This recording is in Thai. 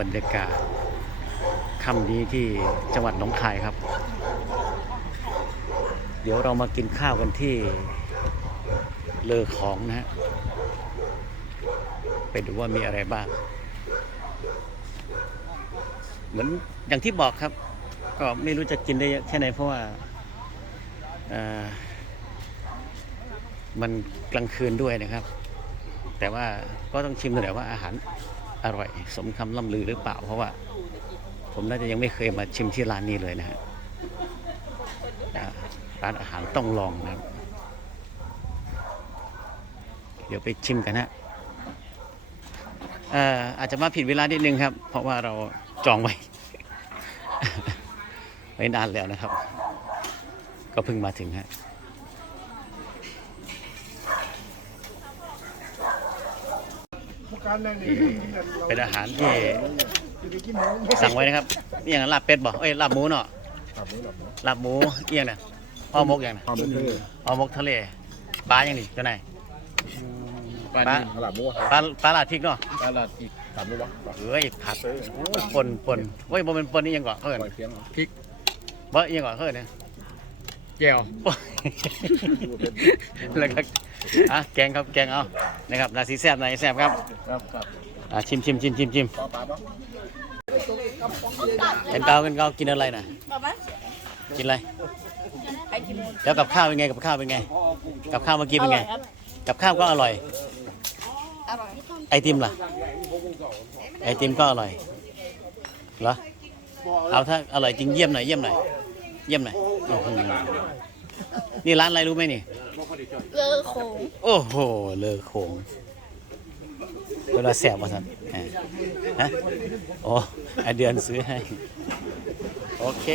บรรยากาศค่ำนี้ที่จังหวัดหนองคายครับ เดี๋ยวเรามากินข้าวกันที่เลอของนะฮะไปดูว่ามีอะไรบ้าง เหมือนอย่างที่บอกครับ ก็ไม่รู้จะกินได้แค่ไหนเพราะว่ามันกลางคืนด้วยนะครับ แต่ว่าก็ต้องชิมหน่อยว่าอาหาร อร่อย สมคำล่ำลือหรือเปล่า เพราะว่า ผมน่าจะยังไม่เคยมาชิมที่ร้านนี้เลยนะฮะร้านอาหารต้องลองนะครับ เดี๋ยวไปชิมกันฮะเอ่ออาจจะมาผิดเวลานิดนึงครับ เพราะว่าเราจองไว้ ไว้นานแล้วนะครับ ก็เพิ่งมาถึงฮะ เป็นอาหารที่สั่งไว้นะครับนี่อย่างลาบเป็ดบอกเอ้ยลาบหมูเนาะลาบหมูเอียงน่ะห่อหมกอย่างน่ะความเป็นเธอห่อหมกทะเลปลาอย่างนี้เจ้านายปลาปลาตลาดมั่วปลาปลาลาดพริกเนาะตลาดอีกตามรู้วะเอ้ยผัดโอ้ยปนปนเฮ้ยบ่เป็นปนนี่ยังก่อนเอิ้นปล่อยเพียงพริกบ่อิหยังก่อนเอิ้นเนี่ย แก้ว แล้วก็อะแกงครับแกงเอานะครับนาซีแซ่บนายแซ่บครับครับครับอะชิมชิมชิมชิมชิมปลาปลาปะเป็นเกาเป็นเกากินอะไรน่ะกินอะไรแล้วกับข้าวเป็นไงกับข้าวเป็นไง กับข้าวเมื่อกี้เป็นไง กับข้าวก็อร่อยอร่อย ไอติมล่ะ ไอติมก็อร่อยเหรอเอาถ้าอร่อยจริงเยี่ยมหน่อยเยี่ยมหน่อยเยี่ยมหน่อยอื้อหือ นี่ร้านอะไรรู้ไหมนี่ เลอโขงโอ้โห เลอโขงเวลาแสบมาสันอ่าฮะโอ้ไอเดือนซื้อให้ โอเค